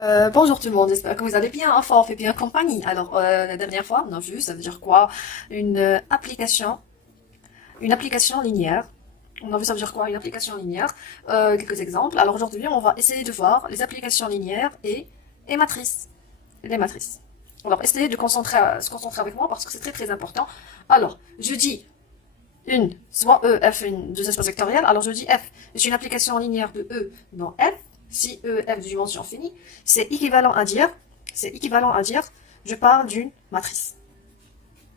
Bonjour tout le monde, j'espère que vous allez bien, enfin on fait bien compagnie. Alors la dernière fois on a vu, ça veut dire quoi? Une application linéaire. On a vu ça veut dire quoi? Une application linéaire. Quelques exemples. Alors aujourd'hui on va essayer de voir les applications linéaires et matrices. Les matrices. Alors essayez de se concentrer avec moi parce que c'est très très important. Alors je dis soit E, F, une deux espaces vectoriels. Alors je dis F est une application linéaire de E dans F. Si E, F de dimension finie, c'est équivalent à dire, je parle d'une matrice.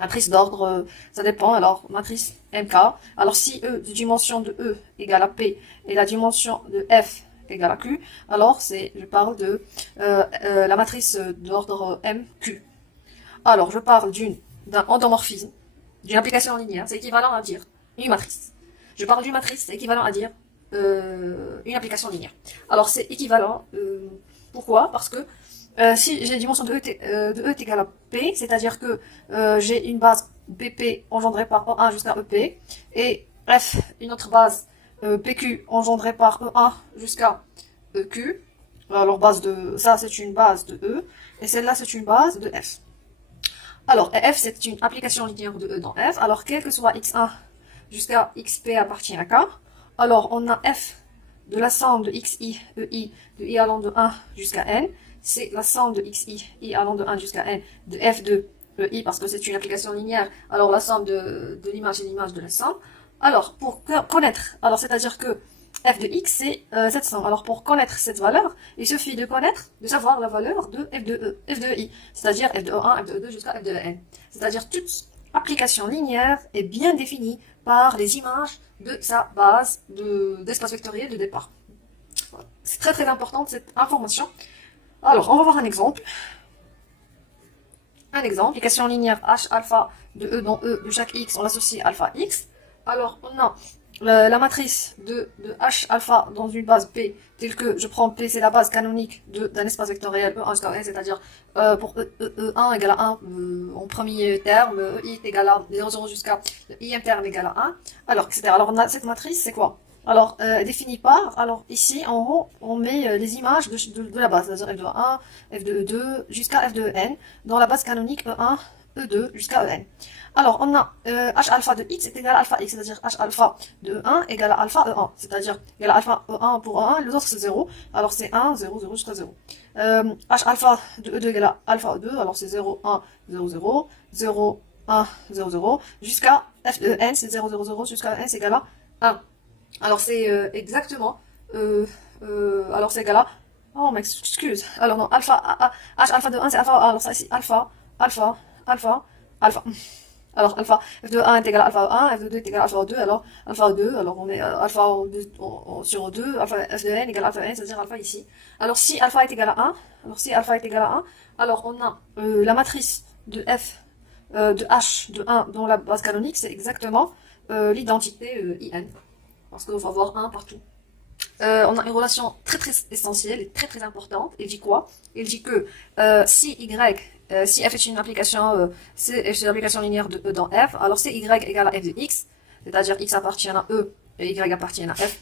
Matrice d'ordre, ça dépend. Alors matrice MK. Alors si E de dimension de E égale à P et la dimension de F égale à Q, alors je parle de la matrice d'ordre MQ. Alors je parle d'un endomorphisme, d'une application linéaire, c'est équivalent à dire une matrice. Je parle d'une matrice, c'est équivalent à dire une application linéaire. Alors c'est équivalent, pourquoi? Parce que si j'ai la dimension de E est égale à P, c'est-à-dire que j'ai une base BP engendrée par E1 jusqu'à EP, et F, une autre base PQ engendrée par E1 jusqu'à EQ. Alors ça c'est une base de E, et celle-là c'est une base de F. Alors, F, c'est une application linéaire de E dans F. Alors, quel que soit x1 jusqu'à xp appartient à K. Alors, on a F de la somme de xi, ei, de i allant de 1 jusqu'à n. C'est la somme de xi, i allant de 1 jusqu'à n, de f de ei, parce que c'est une application linéaire. Alors, la somme de l'image et l'image de la somme. Alors, pour connaître, alors c'est-à-dire que f de x, c'est 700. Alors, pour connaître cette valeur, il suffit de savoir la valeur de f de i, c'est-à-dire f de e1, f de e2 jusqu'à f de n. C'est-à-dire toute application linéaire est bien définie par les images de sa base d'espace vectoriel de départ. Voilà. C'est très très important cette information. Alors, on va voir un exemple. Application linéaire h alpha de e dans e de chaque x, on l'associe alpha x. Alors, on a la matrice de H alpha dans une base P, telle que je prends P, c'est la base canonique d'un espace vectoriel E1 jusqu'à N, c'est-à-dire pour E1 égale à 1 en premier terme, I égale à 0,0 jusqu'à I terme égale à 1, alors, etc. Alors, on a cette matrice, c'est quoi? Alors, définie par, alors ici, en haut, on met les images de la base, c'est-à-dire F de 1, F de E2, jusqu'à F de N, dans la base canonique E1, E2, jusqu'à En. Alors, on a h alpha de x est égal à alpha x, c'est-à-dire h alpha de E1 égale à alpha E1, c'est-à-dire égal à alpha E1 pour E1, les autres c'est 0, alors c'est 1, 0, 0 jusqu'à 0. H alpha de E2 égale à alpha E2, alors c'est 0, 1, 0, 0, 0, 1, 0, 0, jusqu'à f de n, c'est 0, 0, 0, jusqu'à n, c'est égal à 1. Alors c'est exactement, alors c'est égal à, oh m'excuse, alors non, h alpha de 1 c'est alpha, alors ça ici, alpha, alpha, alpha, alpha. Alors alpha, f de 1 est égal à alpha 1, f de 2 est égal à alpha 2, alors alpha 2, alors on met alpha sur 2, alpha f de n égale à alpha n, c'est-à-dire alpha ici. Alors si alpha est égal à 1, alors on a la matrice de f de h de 1 dans la base canonique, c'est exactement l'identité in, parce qu'on va avoir 1 partout. On a une relation très très essentielle et très très importante. Il dit quoi? Il dit que si f est une application, c'est une application linéaire de E dans F, alors si y égale à f de x, c'est-à-dire x appartient à E et y appartient à f,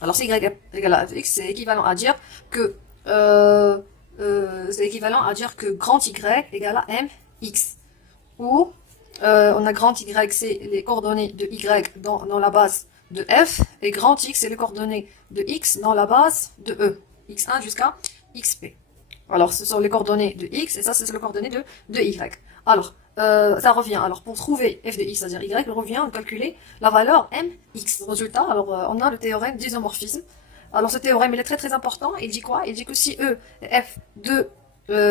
alors si y égale à f de x, c'est équivalent à dire que grand y égale à mx. Ou on a grand y, c'est les coordonnées de y dans la base de f, et grand x, c'est les coordonnées de x dans la base de e, x1 jusqu'à xp. Alors, ce sont les coordonnées de x, et ça, c'est les coordonnées de y. Alors, ça revient, alors pour trouver f de x, c'est-à-dire y, il revient à calculer la valeur mx. Résultat, alors on a le théorème d'isomorphisme. Alors, ce théorème, il est très très important. Il dit quoi? Il dit que si e est f de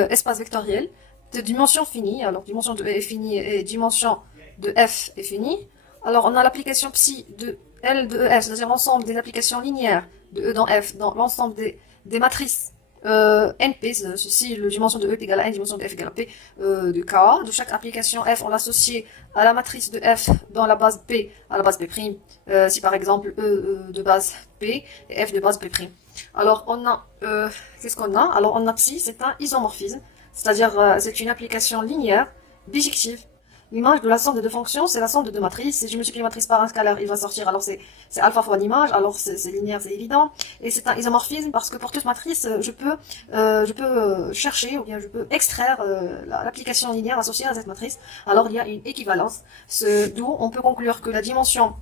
espace vectoriel, de dimension finie, alors dimension de E est finie et dimension de F est finie, alors on a l'application psi de L de EF, c'est-à-dire l'ensemble des applications linéaires de E dans F, dans l'ensemble des matrices NP, si la dimension de E est égale à N, dimension de F est égale à P de K. De chaque application F, on l'associe à la matrice de F dans la base P, à la base P', si par exemple E de base P et F de base P'. Alors on a, qu'est-ce qu'on a? Alors on a psi, c'est un isomorphisme, c'est-à-dire c'est une application linéaire bijective L'image de la somme de deux fonctions, c'est la somme de deux matrices. Si je multiplie une matrice par un scalaire, il va sortir, alors c'est alpha fois l'image, alors c'est linéaire, c'est évident. Et c'est un isomorphisme parce que pour toute matrice, je peux chercher, ou bien je peux extraire l'application linéaire associée à cette matrice. Alors il y a une équivalence, d'où on peut conclure que la dimension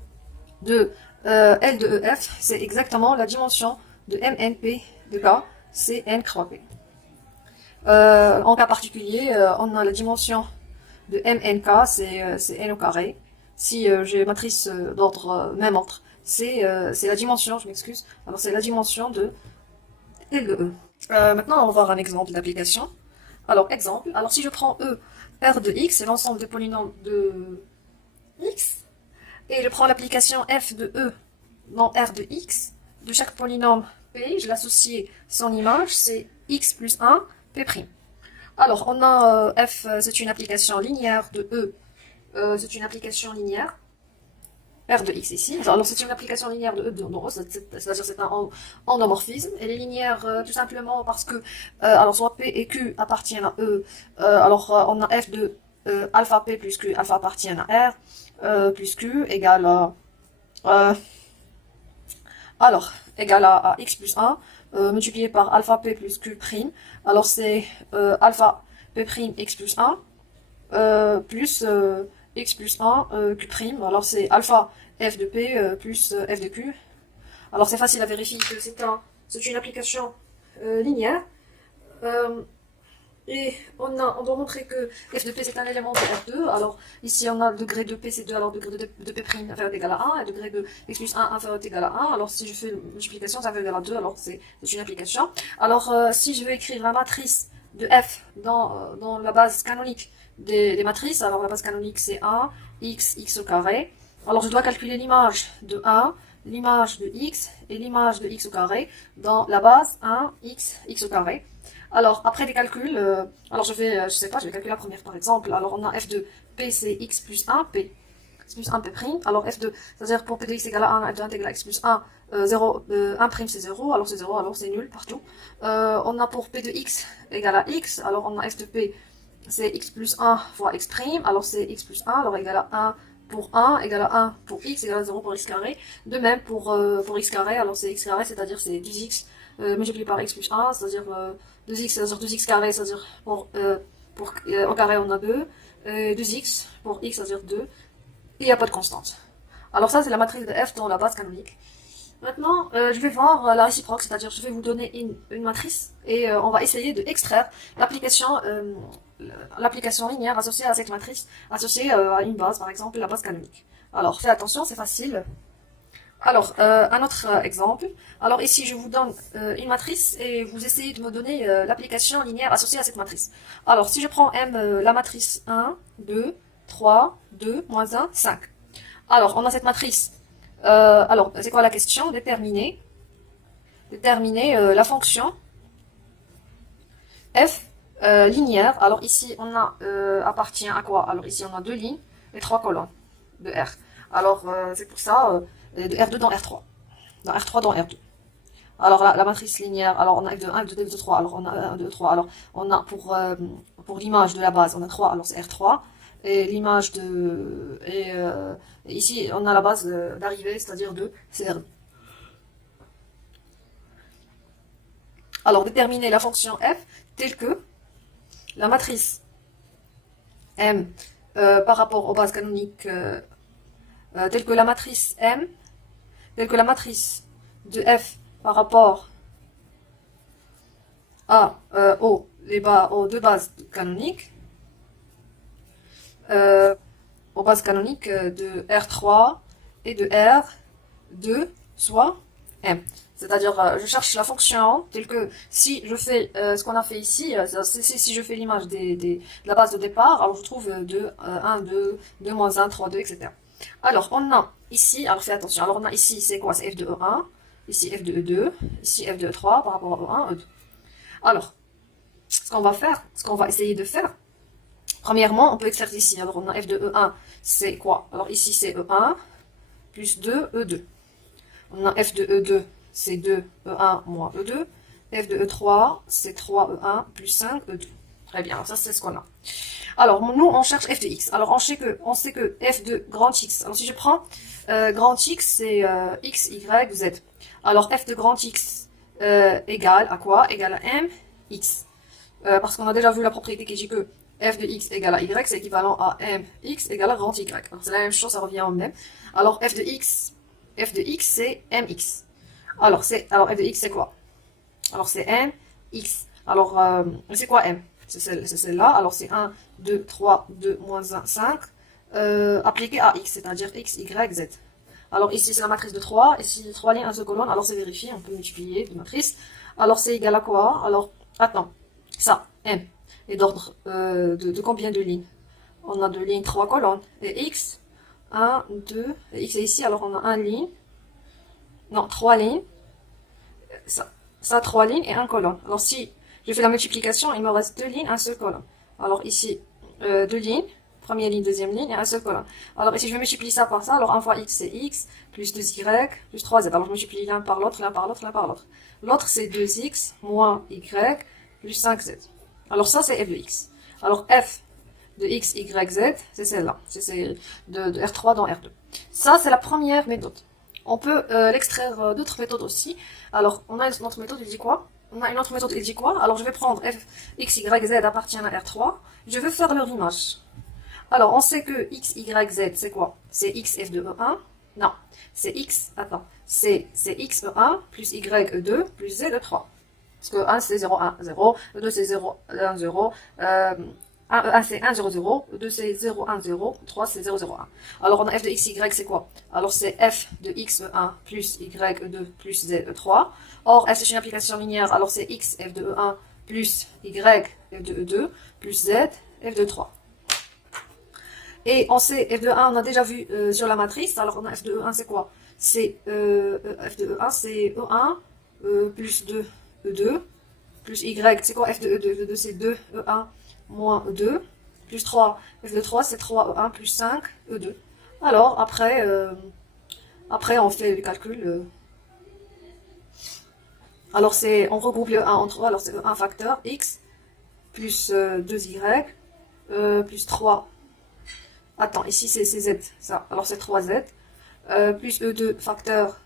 de L de EF, c'est exactement la dimension de MNP de K, c'est N croix P. En cas particulier, on a la dimension de MNK, c'est N au carré. Si j'ai matrice d'ordre même ordre, c'est la dimension, je m'excuse, alors c'est la dimension de L de E. Maintenant, on va voir un exemple d'application. Alors, exemple, alors si je prends E, R de X, c'est l'ensemble des polynômes de X, et je prends l'application F de E dans R de X, de chaque polynôme P, je l'associe son image, c'est X plus 1, P'. Alors, on a F, c'est une application linéaire de E, c'est une application linéaire, R de X ici. Alors, c'est une application linéaire de E dans O, c'est-à-dire c'est un endomorphisme. Elle est linéaire tout simplement parce que, alors, soit P et Q appartiennent à E, alors on a F de alpha P plus Q, alpha appartient à R, plus Q égale à, égale à X plus 1, multiplié par alpha P plus Q prime. Alors c'est alpha P prime X plus 1 plus X plus 1 Q prime. Alors c'est alpha F de P plus F de Q. Alors c'est facile à vérifier que c'est une application linéaire. Et on doit montrer que f de p c'est un élément de R2. Alors ici on a le degré de p c'est 2, alors le degré de p' inférieur ou égal à 1, et le degré de x plus 1 inférieur ou égal à 1. Alors si je fais une multiplication, ça fait égal à 2, alors c'est une application. Alors si je veux écrire la matrice de f dans la base canonique des matrices, alors la base canonique c'est 1, x au carré. Alors je dois calculer l'image de 1, l'image de x et l'image de x au carré dans la base 1, x au carré. Alors, après des calculs, alors je vais calculer la première par exemple. Alors, on a f de p, c'est x plus 1, p, x plus 1, p'. Alors, f de, c'est-à-dire pour p de x égale à 1, f de 1 égale à x plus 1, 0, 1 prime c'est 0, alors c'est 0, alors c'est nul partout. On a pour p de x égale à x, alors on a f de p, c'est x plus 1 fois x prime, alors c'est x plus 1, alors égale à 1 pour 1, égale à 1 pour x, égale à 0 pour x carré. De même pour x carré, alors c'est x carré, c'est-à-dire c'est 10x multiplié par x plus 1, c'est-à-dire 2x, c'est-à-dire 2x carré, c'est-à-dire au carré on a 2, 2x pour x, c'est-à-dire 2, et il n'y a pas de constante. Alors ça c'est la matrice de f dans la base canonique. Maintenant, je vais voir la réciproque, c'est-à-dire je vais vous donner une matrice, et on va essayer de extraire l'application linéaire associée à cette matrice, associée à une base, par exemple la base canonique. Alors faites attention, c'est facile. Alors, un autre exemple. Alors ici, je vous donne une matrice et vous essayez de me donner l'application linéaire associée à cette matrice. Alors, si je prends M, la matrice 1, 2, 3, 2, moins 1, 5. Alors, on a cette matrice. Alors, c'est quoi la question? Déterminer la fonction f linéaire. Alors ici, on a appartient à quoi? Alors ici, on a deux lignes et trois colonnes de R. Alors, c'est pour ça... de R2 dans R3. Dans R3 dans R2. Alors la matrice linéaire, alors on a F de 1, F de 2, F de 3, alors on a 1, 2, 3. Alors on a pour l'image de la base, on a 3, alors c'est R3. Et l'image de... Et ici, on a la base d'arrivée, c'est-à-dire 2, c'est R2. Alors déterminer la fonction f telle que la matrice M par rapport aux bases canoniques, telle que la matrice M, telle que la matrice de f par rapport à aux deux bases canoniques, aux bases canoniques de R3 et de R2 soit M. C'est-à-dire, je cherche la fonction telle que si je fais ce qu'on a fait ici, si je fais l'image de la base de départ, alors je trouve 2, 1, 2, 2 moins 1, 3, 2, etc. Alors, on a ici, alors fais attention, alors on a ici, c'est quoi? C'est f de E1, ici f de E2, ici f de E3 par rapport à E1, E2. Alors, ce qu'on va faire, ce qu'on va essayer de faire, premièrement, on peut extraire ici, alors on a f de E1, c'est quoi? Alors ici, c'est E1 plus 2, E2. On a f de E2, c'est 2, E1 moins E2. F de E3, c'est 3, E1 plus 5, E2. Très bien, alors ça c'est ce qu'on a. Alors nous on cherche f de x. Alors on sait que f de grand x. Alors si je prends grand x c'est x, y, z. Alors f de grand x égale à quoi? Égale à m x. Parce qu'on a déjà vu la propriété qui dit que f de x égale à y, c'est équivalent à m x égale à grand y. C'est la même chose, ça revient au même. Alors f de x c'est mx. Alors f de x c'est quoi? Alors c'est m x. Alors c'est quoi m? C'est celle-là. Alors c'est 1, 2, 3, 2, moins 1, 5. Appliqué à x, c'est-à-dire x, y, z. Alors ici c'est la matrice de 3. Ici 3 lignes, 1 seul colonne. Alors c'est vérifié, on peut multiplier de matrice. Alors c'est égal à quoi? Alors, attends. Ça, m. Et d'ordre de combien de lignes? On a 2 lignes, 3 colonnes. Et x, 1, 2, et x est ici, alors on a 1 ligne. Non, 3 lignes. Ça 3 lignes et 1 colonne. Alors si je fais la multiplication, il me reste 2 lignes, 1 seul colonne. Alors ici, 2 lignes, première ligne, deuxième ligne et 1 seul colonne. Alors ici, je vais multiplier ça par ça. Alors 1 fois x, c'est x, plus 2y, plus 3z. Alors je multiplie l'un par l'autre, l'un par l'autre, l'un par l'autre. L'autre, c'est 2x moins y, plus 5z. Alors ça, c'est f de x. Alors f de x, y, z, c'est celle-là. C'est de R3 dans R2. Ça, c'est la première méthode. On peut l'extraire d'autres méthodes aussi. Alors, on a une autre méthode, il dit quoi? On a une autre méthode, il dit quoi? Alors, je vais prendre f, x, y, z appartient à R3. Je vais faire leur image. Alors, on sait que x, y, z, c'est quoi? C'est x, f de E1. Non, c'est x, attends. C'est x, E1, plus y, E2, plus z, E3. Parce que 1, c'est 0, 1, 0. E2, c'est 0, 1, 0. 1 c'est 1, 0, 0, 2 c'est 0, 1, 0, 3 c'est 0, 0, 1. Alors on a f de x, y c'est quoi? Alors c'est f de x, E1 plus y, E2 plus z, E3. Or f c'est une application linéaire, alors c'est x, f de E1 plus y, f de E2 plus z, f de 3. Et on sait f de 1, on a déjà vu sur la matrice, alors on a f de E1 c'est quoi? C'est f de E1 c'est E1 plus 2 E2 plus y, c'est quoi f de E2? F de 2 c'est 2 E1 moins E2, plus 3, f de 3 c'est 3 E1 plus 5 E2. Alors après, on fait le calcul. Alors on regroupe le 1 en 3, alors c'est E1 facteur x, plus 2y, plus 3, attends, ici c'est z, ça, alors c'est 3z, plus E2 facteur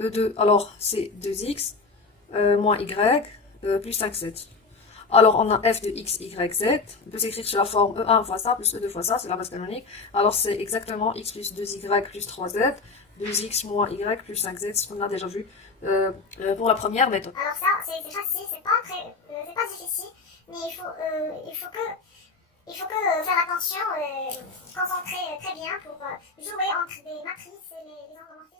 E2, alors c'est 2x, moins y, plus 5z. Alors, on a f de x, y, z. On peut s'écrire sur la forme E1 fois ça, plus E2 fois ça, c'est la base canonique. Alors, c'est exactement x plus 2y plus 3z, 2x moins y plus 5z, ce qu'on a déjà vu pour la première méthode. Alors ça, c'est facile, c'est pas difficile, mais il faut que faire attention, concentrer très bien pour jouer entre des matrices et les endomorphismes.